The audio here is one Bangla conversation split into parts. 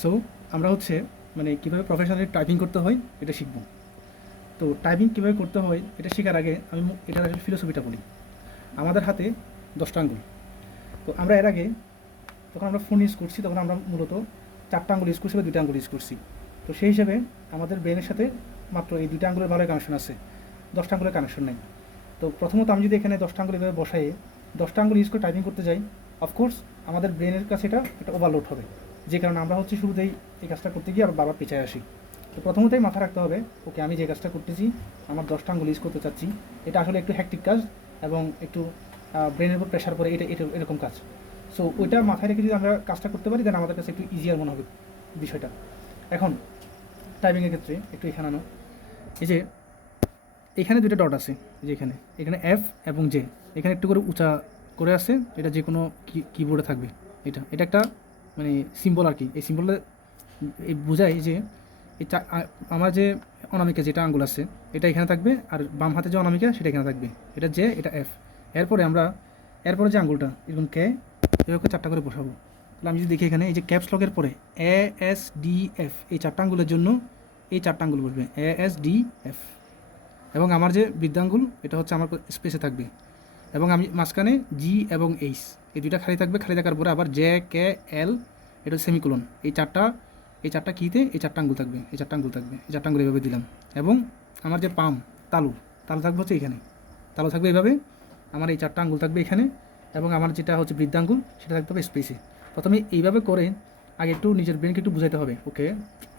সো আমরা হচ্ছে মানে কীভাবে প্রফেশনালি টাইপিং করতে হয় এটা শিখব। তো টাইপিং কীভাবে করতে হয় এটা শেখার আগে আমি এটার আসলে ফিলোসফিটা বলি। আমাদের হাতে 10টা আঙ্গুল। তো আমরা এর আগে যখন আমরা ফোন ইউজ করছি তখন আমরা মূলত 4টা আঙ্গুল ইউজ করছি বা 2টা আঙ্গুল ইউজ করছি। তো সেই হিসেবে আমাদের ব্রেনের সাথে মাত্র এই 2টা আঙ্গুলের ভালো কানেকশন আছে, 10টা আঙ্গুলের কানেকশন নেই। তো প্রথমত আমি যদি এখানে 10টা আঙ্গুল এভাবে বসাই 10টা আঙ্গুল ইউজ করে টাইপিং করতে যাই, অফকোর্স আমাদের ব্রেনের কাছে এটা ওভারলোড হবে, যে কারণে আমরা হচ্ছে শুরুতেই এই কাজটা করতে গিয়ে আবার বারবার পিছিয়ে আসি। তো প্রথমতেই মাথা রাখতে হবে, ওকে আমি যে কাজটা করতেছি আমার 10টা আঙ্গুল ইউজ করতে চাচ্ছি, এটা আসলে একটু হ্যাকটিক কাজ এবং একটু ব্রেনের উপর প্রেশার পড়ে, এটা এরকম কাজ। সো ওইটা মাথায় রেখে যদি আমরা কাজটা করতে পারি দেন আমাদের কাছে একটু ইজিয়ার মনে হবে বিষয়টা। এখন টাইপিংয়ের ক্ষেত্রে একটু এখানে আনো, এই যে এখানে 2টা ডট আছে, যে এখানে এখানে এফ এবং জে, এখানে একটু করে উঁচা করে আছে, এটা যে কোনো কিবোর্ডে থাকবে। এটা একটা মানে সিম্বল আর কি। এই সিম্বলটা বোঝায় যে আমার যে অনামিকা যেটা আঙ্গুল আছে এটা এখানে থাকবে, আর বাম হাতে যে অনামিকা সেটা এখানে থাকবে, এটা জে এটা এফ। এরপরে যে আঙ্গুলটা এরকম কে এভাবে 4টা করে বসাবো। তাহলে আমি যদি দেখি এখানে এই যে ক্যাপস লকের পরে এ এস ডি এফ, এই 4টা আঙ্গুলের জন্য এই 4টা আঙ্গুল বসবে এ এস ডি এফ। এবং আমার যে বৃদ্ধাঙ্গুল এটা হচ্ছে আমার স্পেসে থাকবে, এবং আমি মাঝখানে জি এবং এইচ এই 2টা খালি থাকবে। খালি থাকার পরে আবার জে কে এল, এটা সেমিকোলন। এই চারটা কিতে এই 4টা আঙ্গুল থাকবে, এই 4টা আঙ্গুল থাকবে, এই 4টা আঙ্গুল এভাবে দিলাম। এবং আমার যে পাম তালু থাকবে হচ্ছে এখানে, তালু থাকবে এভাবে, আমার এই 4টা আঙ্গুল থাকবে এখানে, এবং আমার যেটা হচ্ছে বৃদ্ধাঙ্গুল সেটা থাকতে হবে স্পেসে। প্রথমে এইভাবে করে আগে একটু নিজের ব্রেনকে একটু বুঝাইতে হবে, ওকে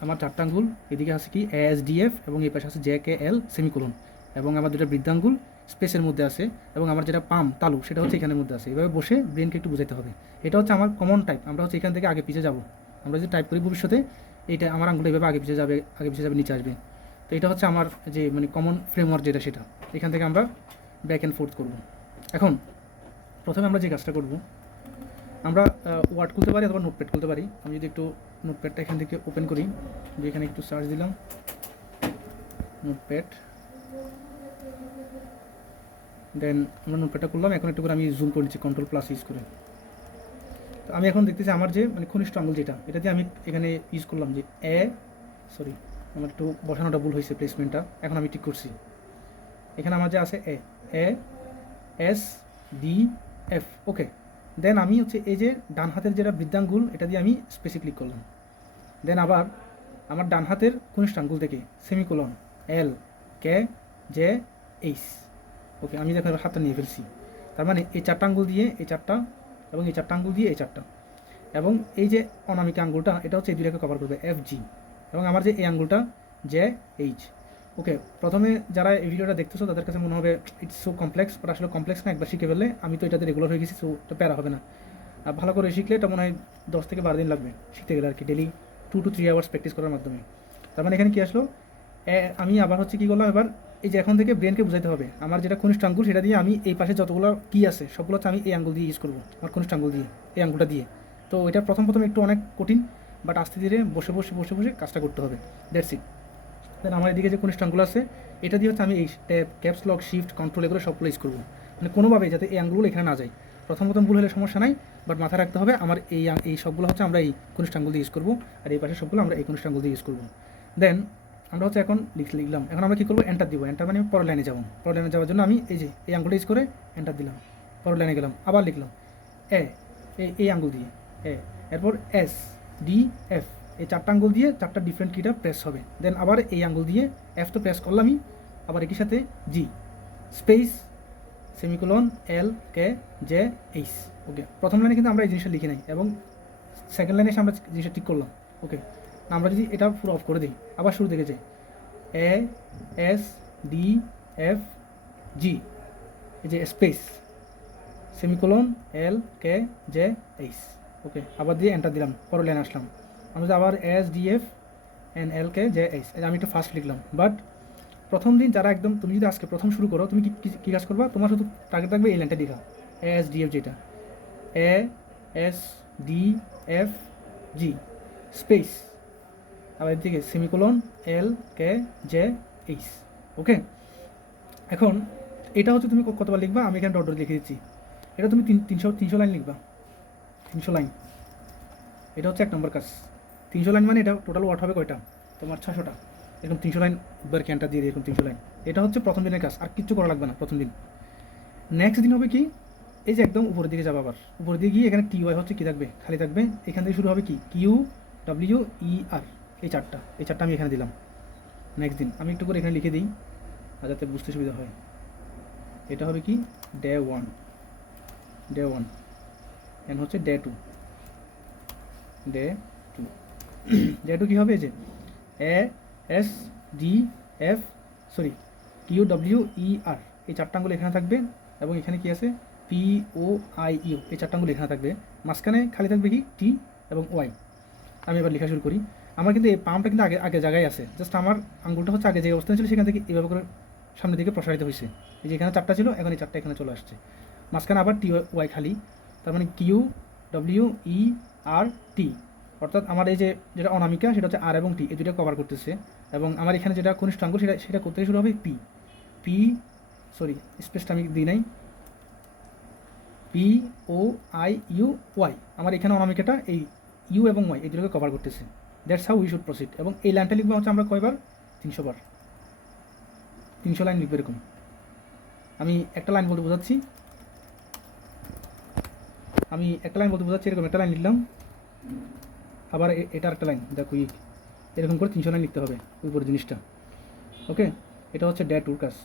আমার 4টা আঙ্গুল এদিকে আছে কি এস ডি এফ, এবং এই পাশে আছে জে কে এল সেমিকোলন, এবং আমার 2টা বৃদ্ধাঙ্গুল স্পেসের মধ্যে আছে, এবং আমার যেটা পাম তালু সেটা হচ্ছে এখানের মধ্যে আছে। এইভাবে বসে ব্রেনকে একটু বুঝাইতে হবে। এটা হচ্ছে আমার কমন টাইপ। আমরা হচ্ছে এখান থেকে আগে পিছিয়ে যাব, আমরা যদি টাইপ করি ভবিষ্যতে এইটা আমার আঙ্গুল এভাবে আগে পিছিয়ে যাবে নিচে আসবে। তো এটা হচ্ছে আমার যে মানে কমন ফ্রেমওয়ার্ক যেটা, সেটা এখান থেকে আমরা ব্যাক অ্যান্ড ফোর্থ করব। এখন প্রথমে আমরা যে কাজটা করব, আমরা ওয়ার্ড খুলতে পারি অথবা নোটপ্যাড খুলতে পারি। আমি যদি একটু নোটপ্যাডটা এখান থেকে ওপেন করি, যে এখানে একটু সার্চ দিলাম নোটপ্যাড, দেন আমরা নোটপ্যাডটা করলাম। এখন একটু করে আমি জুম করে নিচ্ছি Ctrl+ ইউজ করে। তো আমি এখন দেখতেছি আমার যে মানে ঘনিষ্ঠ আঙ্গুল যেটা, এটা দিয়ে আমি এখানে ইউজ করলাম যে সরি আমার একটু বসানোটা ভুল হয়েছে প্লেসমেন্টটা, এখন আমি ঠিক করছি। এখানে আমার যে আছে এ এস ডি এফ, ওকে। দেন আমি হচ্ছে এই যে ডান হাতের যেটা বৃদ্ধাঙ্গুল এটা দিয়ে আমি স্পেসে ক্লিক করলাম। দেন আবার আমার ডান হাতের কনিষ্ঠ আঙ্গুল থেকে semicolon L K J H, ওকে আমি দেখো হাতটা নিয়ে ফেলছি। তার মানে এই 4টা আঙ্গুল দিয়ে এই 4টা, এবং এই 4টা আঙ্গুল দিয়ে এই 4টা, এবং এই যে অনামিকা আঙ্গুলটা এটা হচ্ছে এই 2টাকে কভার করবে এফ জি, এবং আমার যে এই আঙ্গুলটা জে এইচ। ওকে, প্রথমে যারা এই ভিডিওটা দেখতেছো তাদের কাছে মনে হবে ইটস সো কমপ্লেক্স, বাট আসলে কমপ্লেক্স না, একবার শিখে ফেললে আমি তো এটাতে রেগুলার হয়ে গেছি, সো এটা প্যারা হবে না। আর ভালো করে শিখলে এটা মনে হয় 10 থেকে 12 দিন লাগবে শিখতে গেলে আর কি, ডেলি 2 to 3 আওয়ার্স প্র্যাকটিস করার মাধ্যমে। তার মানে এখানে কী আসলো, আমি আবার হচ্ছে কী করলাম, এবার এই যে এখন থেকে ব্রেনকে বুঝাইতে হবে আমার যেটা কনিষ্ঠ আঙ্গুল সেটা দিয়ে আমি এই পাশে যতগুলো কি আছে সবগুলো হচ্ছে আমি এই আঙ্গুল দিয়ে ইউজ করবো, আমার কনিষ্ঠ আঙ্গুল দিয়ে এই আঙ্গুলটা দিয়ে। তো এটা প্রথম একটু অনেক কঠিন, বাট আস্তে ধীরে বসে কাজটা করতে হবে, দ্যাটস ইট। দেন আমার এদিকে যে কনিষ্ঠ আঙ্গুল আছে এটা দিয়ে হচ্ছে আমি এই tab caps lock shift control এগুলো সবগুলো ইউজ করবো, মানে কোনোভাবে যাতে এই আঙ্গুলগুলো এখানে না যায়। প্রথম ভুল হলে সমস্যা নাই, বাট মাথায় রাখতে হবে আমার এই সবগুলো হচ্ছে আমরা এই কনিষ্ঠ আঙ্গুল দিয়ে ইউজ করবো, আর এই পাশে সবগুলো আমরা এই কনিষ্ঠ আঙ্গুল দিয়ে ইউজ করবো। দেন আমরা হচ্ছে এখন লিখলাম, এখন আমরা কী করবো, এন্টার দিব। এন্টার মানে পরের লাইনে যাবো, পরের লাইনে যাওয়ার জন্য আমি এই যে এই আঙ্গুলটা ইউজ করে এন্টার দিলাম, পরের লাইনে গেলাম, আবার লিখলাম এই আঙ্গুল দিয়ে এরপর এস ডি এফ, এই 4টা আঙ্গুল দিয়ে 4টা ডিফারেন্ট কিটা প্রেস হবে। দেন আবার এই আঙ্গুল দিয়ে এফ তো প্রেস করলামই, আবার একই সাথে জি space semicolon L K J H, ওকে। প্রথম লাইনে কিন্তু আমরা এই জিনিসটা লিখি নাই, এবং সেকেন্ড লাইনে এসে আমরা জিনিসটা ঠিক করলাম, ওকে। আমরা যদি এটা পুরো অফ করে দিই, আবার শুরু থেকে যাই এ এস ডি এফ জি, এই যে space semicolon L K J H, ওকে। আবার দিয়ে এন্টার দিলাম, পরের লাইনে আসলাম। আমরা যদি আবার S D F N L K J H, আমি একটু ফাস্ট লিখলাম। বাট প্রথম দিন যারা একদম, তুমি যদি আজকে প্রথম শুরু করো, তুমি কী কাজ করবা, তোমার শুধু টার্গেট থাকবে এই লাইনটা লেখা এস ডি এফ, যেটা এ S D F G space, আবার এদিকে semicolon L K J H, ওকে। এখন এটা হচ্ছে তুমি কতবার লিখবা, আমি এখানে ডট ডট লিখে দিচ্ছি। এটা তুমি 300 লাইন লিখবা, 300 লাইন। এটা হচ্ছে 1 নম্বর কাজ। 300 লাইন মানে এটা টোটাল ওয়ার্ড হবে কয়টা তোমার 600টা। এরকম 300 লাইন একবার ক্যানটা দিয়ে দিই, এরকম 300 লাইন। এটা হচ্ছে প্রথম দিনের কাজ, আর কিচ্ছু করা লাগবে না প্রথম দিন। নেক্সট দিন হবে কি, এই যে একদম উপরের দিকে যাবে, আবার উপরের দিকে গিয়ে এখানে টি ওয়াই হচ্ছে কি থাকবে, খালি থাকবে। এখান থেকে শুরু হবে কি কিউ ডাব্লিউ ই আর, এই চারটা আমি এখানে দিলাম। নেক্সট দিন আমি একটু করে এখানে লিখে দিই যাতে বুঝতে সুবিধা হয়। এটা হবে কি ডে ওয়ান, এন হচ্ছে ডে টু, ডে টু কী হবে, যে A S D F sorry Q W E R, এই চারটা আঙ্গুল এখানে থাকবে, এবং এখানে কি আছে পি ও আই ইউ, এই চারটা আঙ্গুল এখানে থাকবে। মাঝখানে খালি থাকবে কি টি এবং ওয়াই। আমি এবার লেখা শুরু করি। আমার কিন্তু এই পাম্পটা কিন্তু আগে জায়গায় আছে, জাস্ট আমার আঙ্গুলটা হচ্ছে আগে যে অবস্থান ছিল সেখান থেকে এইভাবে করে সামনের দিকে প্রসারিত হয়েছে। এই যে এখানে চারটা ছিল, এখন এই চারটা এখানে চলে আসছে। মাঝখানে আবার টি ওয়াই খালি, তার মানে কিউ ডব্লিউ ই আর টি, অর্থাৎ আমার এই যে যেটা অনামিকা সেটা হচ্ছে আর এবং টি, এই দুটো কভার করতেছে। এবং আমার এখানে যেটা কনিষ্ঠ আঙ্গুল সেটা করতে শুরু হবে পি সরি স্পেসটা আমি দিই নাই, P O I U Y. আমার এখানে অনামিকাটা এই ইউ এবং ওয়াই এই দুটোকে কভার করতেছে। That's how we should proceed. এবং এই লাইনটা লিখবো হচ্ছে আমরা কয়বার, 300 বার, 300 লাইন লিখবো এরকম। আমি একটা লাইন বলতে বোঝাচ্ছি, এরকম একটা লাইন লিখলাম, আবার এটা একটা লাইন দেখো এরকম করে 300 লাইন লিখতে হবে উপরে জিনিসটা। ওকে, এটা হচ্ছে ডে টুর কাজ।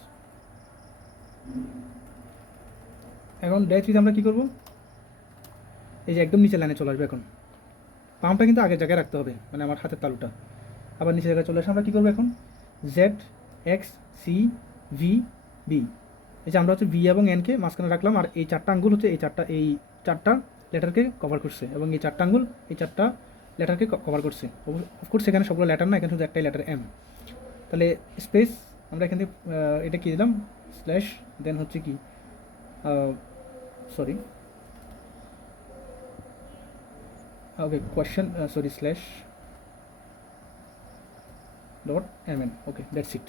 এখন ডে থ্রিতে আমরা কী করবো, এই যে একদম নিচের লাইনে চলে আসবে। এখন পাম্পটা কিন্তু আগের জায়গায় রাখতে হবে, মানে আমার হাতের তালুটা আবার নিচের জায়গায় চলে আসে। আমরা কী করবো এখন, Z X C V B, এই যে আমরা হচ্ছে ভি এবং এনকে মাঝখানে রাখলাম, আর এই চারটা আঙ্গুল হচ্ছে এই চারটা লেটারকে কভার করছে, এবং এই চারটা আঙ্গুল এই চারটা লেটারকে কভার করছে। অফকোর্স এখানে সবগুলো লেটার না, এখানে শুধু একটাই লেটার এম। তাহলে স্পেস আমরা এখান থেকে এটা কী দিলাম, স্ল্যাশ, দেন হচ্ছে কি sorry okay question sorry slash dot M N, okay that's it,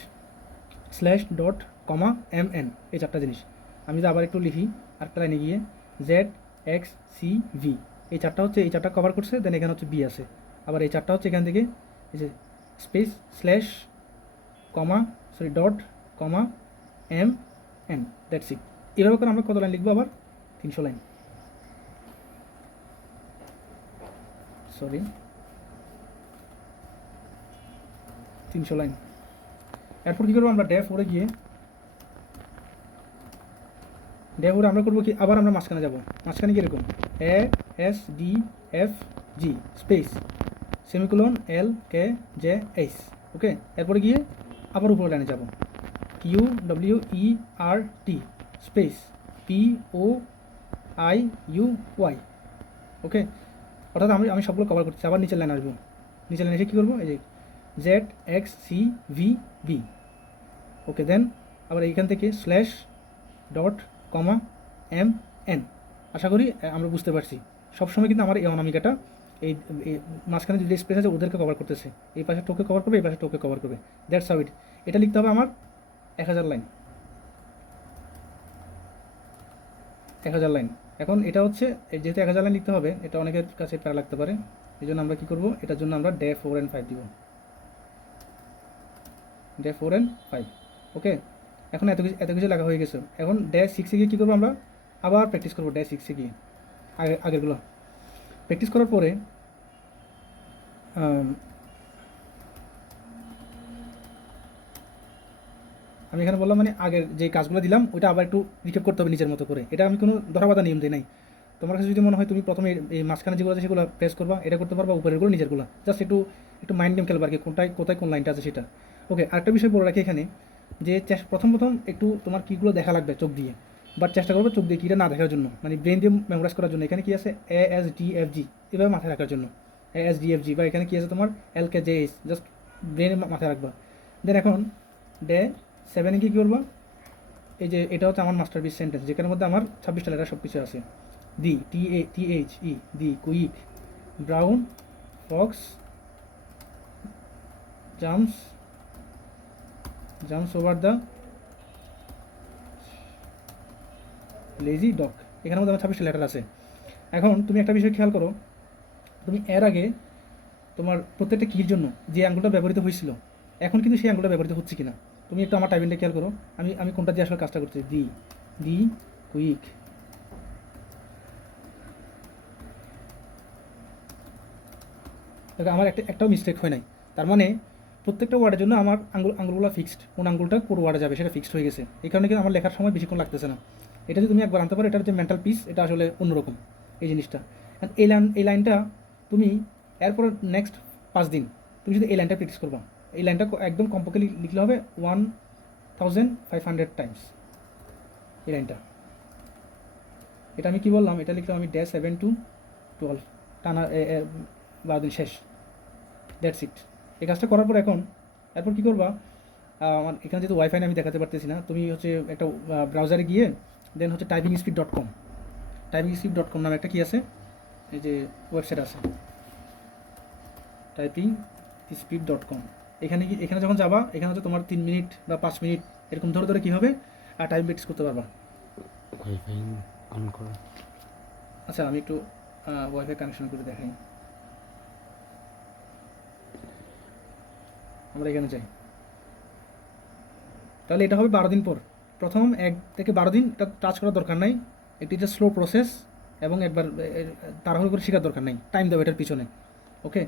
slash dot comma M N, এই চারটা জিনিস। আমি যদি আবার একটু লিখি আরেকটা লাইনে গিয়ে, জেড এক্স সি ভি, এই চারটা হচ্ছে এই চারটা কভার করছে, দেন এখানে হচ্ছে বি আছে, আবার এই চারটা হচ্ছে এখান থেকে এই যে space slash comma sorry dot comma M N, that's it. এভাবে করে আমরা কত লাইন লিখবো, আবার 300 লাইন, সরি 300 লাইন। এরপর কী করবো আমরা, ডে ফোরে গিয়ে আমরা করবো কি, আবার আমরা মাঝখানে যাবো। মাঝখানে কি এরকম A S D F G space semicolon L K J H, okay. এরপরে গিয়ে আবার উপরে লাইনে যাব, Q W E R T space P O I U Y, okay. অর্থাৎ আমি সবগুলো কভার করছি। আবার নিচের লাইন আসবো, নিচের লাইনে এসে কী করবো, এই যে Z X C V B, okay. Then আবার এইখান থেকে slash dot comma M N. আশা করি আমরা বুঝতে পারছি। সবসময় কিন্তু আমার এই অনামিকাটা এই মাঝখানে যে স্পেস আছে ওদেরকে কভার করতেছে, এই পাশে টোকে কভার করবে, এই পাশে টোকে কভার করবে, দ্যাটস হাউ ইট। এটা লিখতে হবে আমার 1000 লাইন, 1000 লাইন। এখন এটা হচ্ছে যেহেতু 1000 লাইন লিখতে হবে, এটা অনেকের কাছে প্যারা লাগতে পারে, এই জন্য আমরা কী করবো, এটার জন্য আমরা ডে 4 and 5 দিব, ডে 4 and 5, ওকে। এখন এত কিছু লেখা হয়ে গেছে। এখন ডে 6-এ গিয়ে কী করবো, আমরা আবার প্র্যাকটিস করবো। ডে 6-এ গিয়ে আগেরগুলো প্র্যাকটিস করার পরে আমি এখানে বললাম মানে আগের যে কাজগুলো দিলাম ওইটা আবার একটু রিকেপ করতে হবে নিজের মতো করে। এটা আমি কোনো ধরাবাধা নিয়ম দিই নাই। তোমার কাছে যদি মনে হয় তুমি প্রথমে এই মাঝখানে যেগুলো আছে সেগুলো প্রেস করবা, এটা করতে পারবা, উপরেরগুলো নিজেরগুলো জাস্ট একটু মাইন্ড গেম খেলবা আর কি, কোথায় কোন লাইনটা আছে সেটা, ওকে। আরেকটা বিষয় বলে রাখি এখানে, যে প্রথম একটু তোমার কীগুলো দেখা লাগবে চোখ দিয়ে, বাট চেষ্টা করবো চোখ দিয়ে কীটা না দেখার জন্য, মানে ব্রেন দিয়ে মেমোরাইজ করার জন্য। এখানে কী আছে এ এস ডি এফ জি, এভাবে মাথায় রাখার জন্য এ এস ডি এফ জি, বা এখানে কী আছে তোমার এল কে জে এইচ, জাস্ট ব্রেনে মাথায় রাখবা। দেন এখন ডে 7-এ কী করবা, এই যে এটা হচ্ছে আমার মাস্টারপিস সেন্টেন্স, যেখানের মধ্যে আমার 26টা লেটার সব কিছু আছে। The T H E the quick, brown fox jumps over the lazy dog, এখানের মধ্যে আমার 26টা লেটার আছে। এখন তুমি একটা বিষয় খেয়াল করো, তুমি এর আগে তোমার প্রত্যেকটা কির জন্য যে আঙ্গুলটা ব্যবহৃত হয়েছিল এখন কিন্তু সেই আঙ্গুলটা ব্যবহৃত হচ্ছে কিনা। তুমি একটু আমার টাইপিংটা খেয়াল করো, আমি কোনটা দিয়ে আসলে কাজটা করছি। দি কুইক। দেখো আমার একটাও মিস্টেক হয় নাই। তার মানে প্রত্যেকটা ওয়ার্ডের জন্য আমার আঙ্গুলগুলো ফিক্সড, কোন আঙ্গুলটা কোন ওয়ার্ডে যাবে সেটা ফিক্সড হয়ে গেছে। এই কারণে কিন্তু আমার লেখার সময় বেশিক্ষণ লাগতেছে না। এটা যদি তুমি একবার আনতে পারো, এটার যে মেন্টাল পিস এটা আসলে অন্যরকম এই জিনিসটা। এই লাইনটা তুমি এরপর নেক্সট 5 দিন তুমি যদি এই লাইনটা প্র্যাকটিস করবা, এই লাইনটা একদম কমপক্ষে লিখলে হবে 1500 টাইমস এই লাইনটা। এটা আমি কি বললাম, এটা লিখলাম আমি ডে 7 to 12 টানা 12 দিন শেষ। That's it. এই কাজটা করার পর এরপর কী করবা, আমার এখানে যেহেতু ওয়াইফাই আমি দেখাতে পারতেছি না, তুমি হচ্ছে একটা ব্রাউজারে গিয়ে দেন হচ্ছে typingspeed.com নামে একটা কী আছে, এই যে ওয়েবসাইট আছে typingspeed.com। এখানে যখন যাবা, এখানে হচ্ছে তোমার 3 মিনিট বা 5 মিনিট এরকম ধরে ধরে কী হবে আর টাইম প্র্যাকটিস করতে পারবা। ওয়াইফাই অন করো। আচ্ছা আমি একটু ওয়াইফাই কানেকশন করে দেখাই। আমরা এখানে যাই, তাহলে এটা হবে 12 দিন পর। প্রথম 1 থেকে 12 দিন এটা টাচ করার দরকার নাই, একটি যে স্লো প্রসেস এবং একবার তাড়াহুড়ো করে শেখার দরকার নেই, টাইম দেবো এটার পিছনে। ওকে,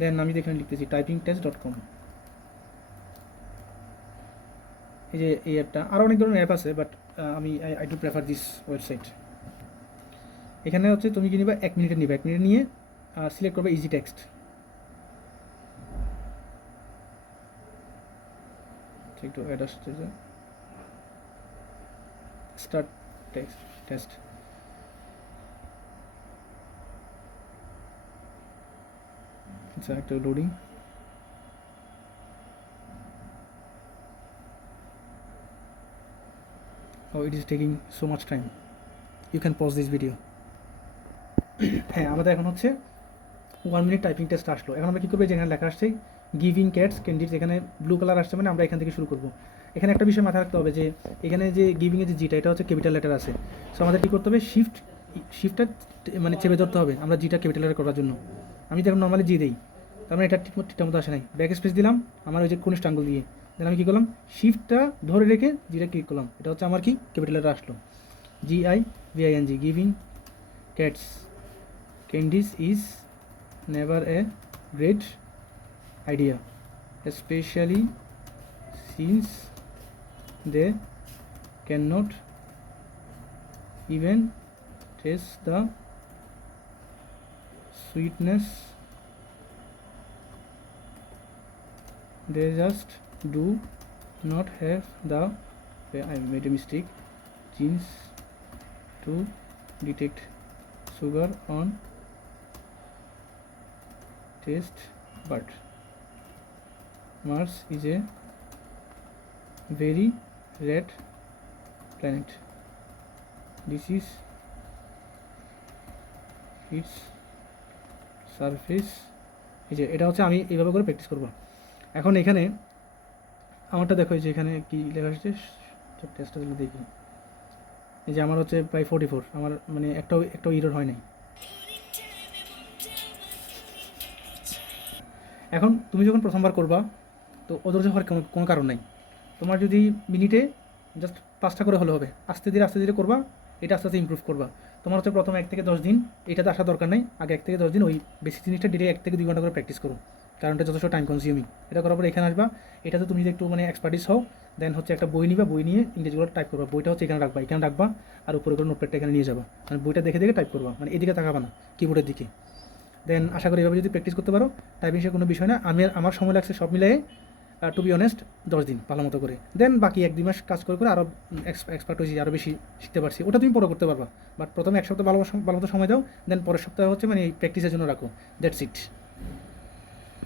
দেন আমি এখানে লিখতেছি typingtest.com। এই যে এই অ্যাপটা, আরও অনেক ধরনের অ্যাপ আছে, but I do prefer this website. এখানে হচ্ছে তুমি কি নিবা, 1 মিনিটে নিবা। 1 মিনিট নিয়ে সিলেক্ট করবে ইজি টেক্সট। একটু অ্যাড আসছে যে স্টার্ট টেস্ট। আচ্ছা একটু loading. Oh, it is taking so much time. You can pause this video. হ্যাঁ, আমাদের এখন হচ্ছে 1 মিনিট টাইপিং টেস্ট আসলো। এখন আমরা কী করবো, যেখানে লেখা আসছে গিভিং ক্যাটস ক্যান্ডিডস, এখানে ব্লু কালার আসছে, মানে আমরা এখান থেকে শুরু করবো। এখানে একটা বিষয় মাথায় রাখতে হবে যে এখানে যে গিভিংয়ের যে জিটা, এটা হচ্ছে ক্যাপিটাল লেটার আছে। সো আমাদের কী করতে হবে, শিফটটা মানে চেপে ধরতে হবে আমরা জিটা ক্যাপিটাল লেটার করার জন্য। আমি যখন নর্মালি জি দিই, তার মানে এটা ঠিকঠাক মতো আসে নাই, ব্যাক স্পেস দিলাম আমার ওই যে কনিষ্ঠ আঙ্গুল দিয়ে, দেন আমি কী করলাম, শিফটটা ধরে রেখে জিটা ক্লিক করলাম। এটা হচ্ছে আমার কি ক্যাপিটাল লেটার আসলো, GIVING। Giving cats candies is never a great idea, especially since they cannot even taste the sweetness, they just do not have the, I made a mistake, genes to detect sugar on taste bud. Mars is a very red planet. This is its surface। এই যে এটা হচ্ছে আমি এইভাবে করে প্র্যাকটিস করবো। এখন এখানে আমারটা দেখো, এই যে এখানে কি লেখা আসছে, টেস্টটা দেখি। এই যে আমার হচ্ছে প্রায় 44, আমার মানে একটাও ইরর হয় নাই। এখন তুমি যখন প্রথমবার করবা, তো অধৈর্য হওয়ার কোনো কারণ নাই। তোমার যদি মিনিটে জাস্ট 5টা করে হলে হবে, আস্তে ধীরে করবা, এটা আস্তে আস্তে ইমপ্রুভ করবা। তোমার হচ্ছে প্রথম 1 থেকে 10 দিন এটাতে আসার দরকার নেই, আগে 1 থেকে 10 দিন ওই বেসিক জিনিসটা ডিরে 1 থেকে 2 ঘন্টা করে প্র্যাকটিস করো, কারণ এটা যথেষ্ট টাইম কনজিউমিং। এটা করার পর এখানে আসবা, এটাতে তুমি যদি একটু মানে এক্সপার্টিস হও, দেন হচ্ছে একটা বই নিবা, বই নিয়ে ইংরেজিগুলো টাইপ করবা। বইটা হচ্ছে এখানে রাখবা, আর উপরে করে নোটপ্যাডটা এখানে নিয়ে যাবা, মানে বইটা দেখে টাইপ করবা, মানে এদিকে তাকাবা না, কিবোর্ডের দিকে। দেন আশা করি এভাবে যদি প্র্যাকটিস করতে পারো, টাইপিং সে কোনো বিষয় না। আমার সময় লাগছে সব মিলিয়ে টু বি অনেস্ট 10 দিন ভালো মতো করে। দেন বাকি 1-2 মাস কাজ করে আরও এক্সপার্ট হয়েছি, আরও বেশি শিখতে পারছি, ওটা তুমি পরে করতে পারবা। বাট প্রথমে 1 সপ্তাহ ভালো মতো সময় দাও, দেন পরের সপ্তাহে হচ্ছে মানে এই প্র্যাকটিসের জন্য রাখো। That's it.